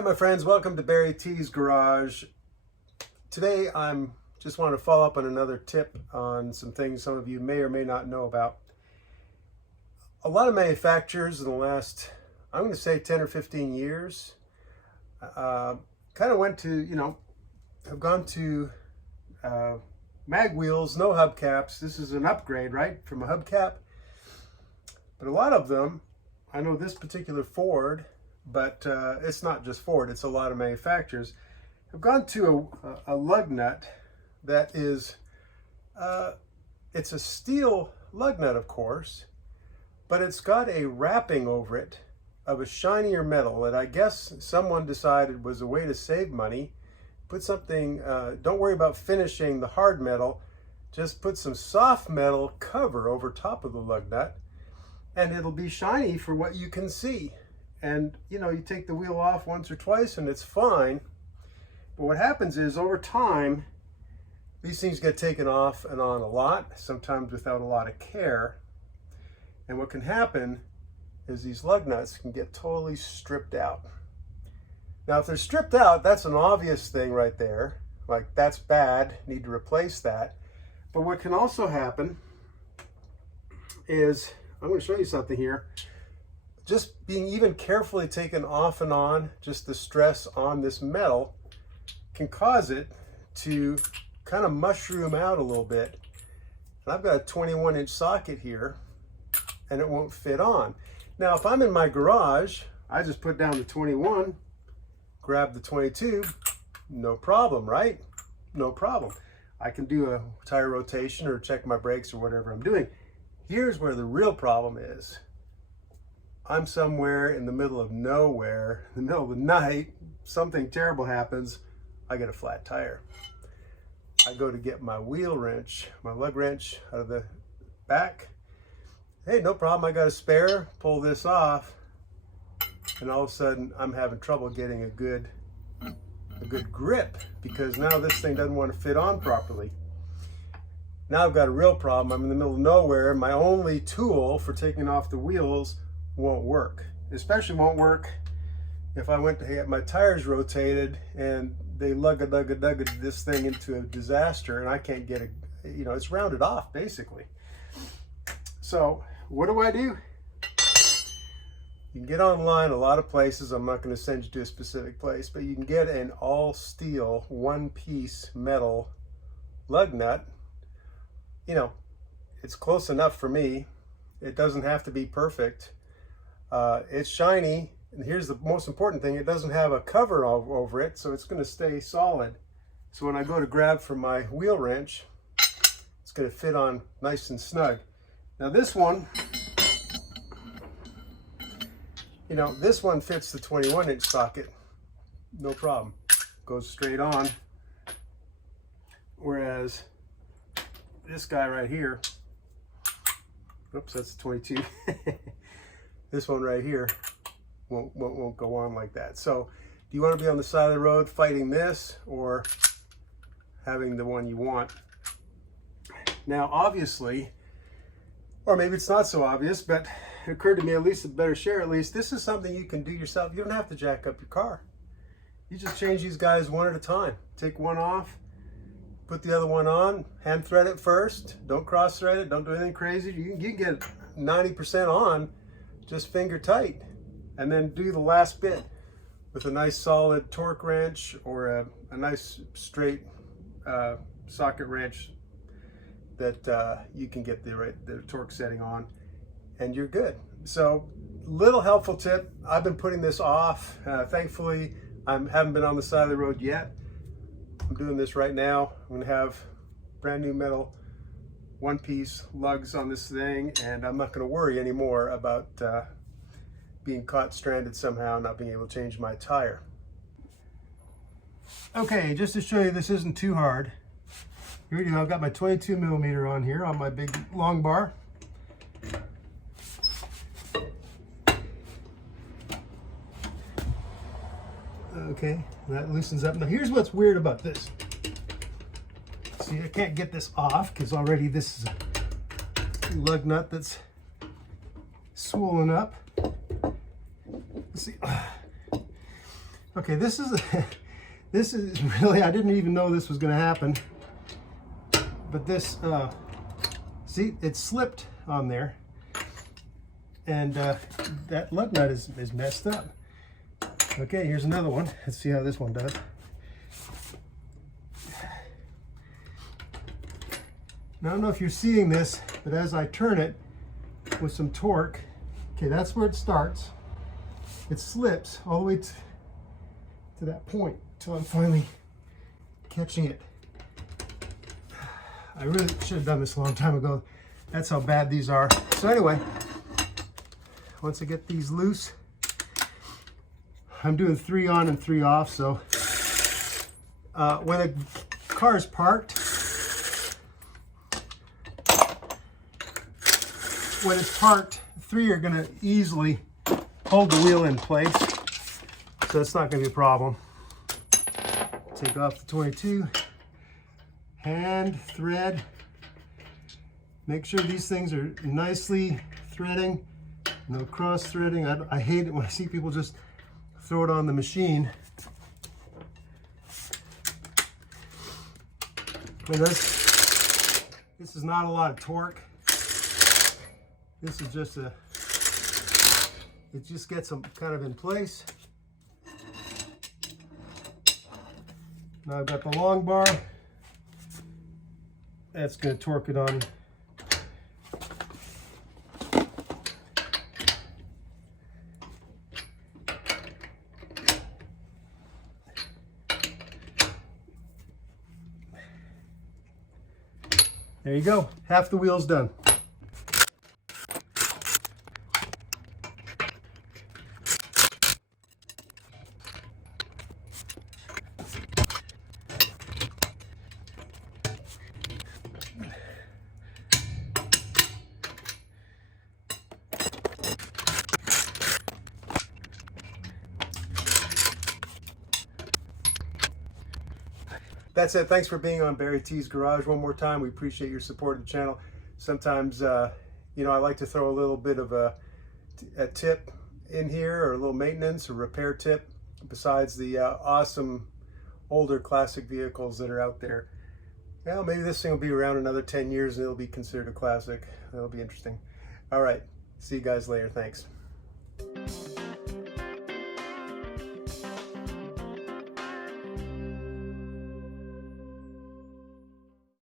Alright my friends, welcome to BarryTsGarage. Today I'm just want to follow up on another tip on some things some of you may or may not know about. A lot of manufacturers in the last, I'm going to say 10 or 15 years, kind of went to, have gone to mag wheels, no hubcaps. This is an upgrade, right, from a hubcap. But a lot of them, I know this particular Ford, but it's not just Ford, it's a lot of manufacturers, have gone to a lug nut that is, it's a steel lug nut, of course, but it's got a wrapping over it of a shinier metal that I guess someone decided was a way to save money. Put something, don't worry about finishing the hard metal, just put some soft metal cover over top of the lug nut and it'll be shiny for what you can see. And you take the wheel off once or twice and it's fine. But what happens is over time, these things get taken off and on a lot, sometimes without a lot of care. And what can happen is these lug nuts can get totally stripped out. Now, if they're stripped out, that's an obvious thing right there. Like, that's bad, need to replace that. But what can also happen is, I'm going to show you something here. Just being even carefully taken off and on, just the stress on this metal can cause it to kind of mushroom out a little bit. And I've got a 21-inch socket here and it won't fit on. Now, if I'm in my garage, I just put down the 21, grab the 22, no problem, right? No problem. I can do a tire rotation or check my brakes or whatever I'm doing. Here's where the real problem is. I'm somewhere in the middle of nowhere, in the middle of the night, something terrible happens, I get a flat tire. I go to get my wheel wrench, my lug wrench out of the back. Hey, no problem, I got a spare, pull this off, and all of a sudden I'm having trouble getting a good grip because now this thing doesn't want to fit on properly. Now I've got a real problem. I'm in the middle of nowhere. My only tool for taking off the wheels won't work. Especially won't work if I went to get my tires rotated and they lug this thing into a disaster and I can't get it, it's rounded off basically. So what do? You can get online a lot of places. I'm not going to send you to a specific place, but you can get an all steel one-piece metal lug nut. It's close enough for me. It doesn't have to be perfect. It's shiny, and here's the most important thing, it doesn't have a cover over it, so it's going to stay solid. So when I go to grab for my wheel wrench, it's going to fit on nice and snug. Now this one, this one fits the 21-inch socket, no problem. Goes straight on, whereas this guy right here, oops, that's the 22. This one right here won't go on like that. So do you want to be on the side of the road fighting this or having the one you want? Now, obviously, or maybe it's not so obvious, but it occurred to me, at least a better share, at least, this is something you can do yourself. You don't have to jack up your car. You just change these guys one at a time. Take one off, put the other one on, hand thread it first. Don't cross thread it, don't do anything crazy. You can get 90% on, just finger tight, and then do the last bit with a nice solid torque wrench or a nice straight socket wrench that you can get the torque setting on, and you're good. So, little helpful tip. I've been putting this off. Thankfully, I haven't been on the side of the road yet. I'm doing this right now. I'm going to have brand new metal one-piece lugs on this thing, and I'm not going to worry anymore about being caught stranded somehow, not being able to change my tire. Okay, just to show you this isn't too hard, here we go. I've got my 22 millimeter on here on my big long bar. Okay, that loosens up. Now here's what's weird about this. See, I can't get this off because already this is a lug nut that's swollen up. Let's see. Okay, this is this is really, I didn't even know this was going to happen. But this, see, it slipped on there. And that lug nut is messed up. Okay, here's another one. Let's see how this one does. Now, I don't know if you're seeing this, but as I turn it with some torque, okay, that's where it starts. It slips all the way to that point until I'm finally catching it. I really should have done this a long time ago. That's how bad these are. So anyway, once I get these loose, I'm doing 3 on and 3 off. So when a car is parked, when it's parked, 3 are going to easily hold the wheel in place. So it's not going to be a problem. Take off the 22, hand, thread. Make sure these things are nicely threading, no cross threading. I hate it when I see people just throw it on the machine. This is not a lot of torque. This is just it just gets them kind of in place. Now I've got the long bar. That's going to torque it on. There you go. Half the wheel's done. That's it. Thanks for being on BarryTsGarage one more time. We appreciate your support of the channel. Sometimes, you know, I like to throw a little bit of a tip in here, or a little maintenance or repair tip, besides the awesome older classic vehicles that are out there. Well, maybe this thing will be around another 10 years and it'll be considered a classic. That'll be interesting. All right. See you guys later. Thanks.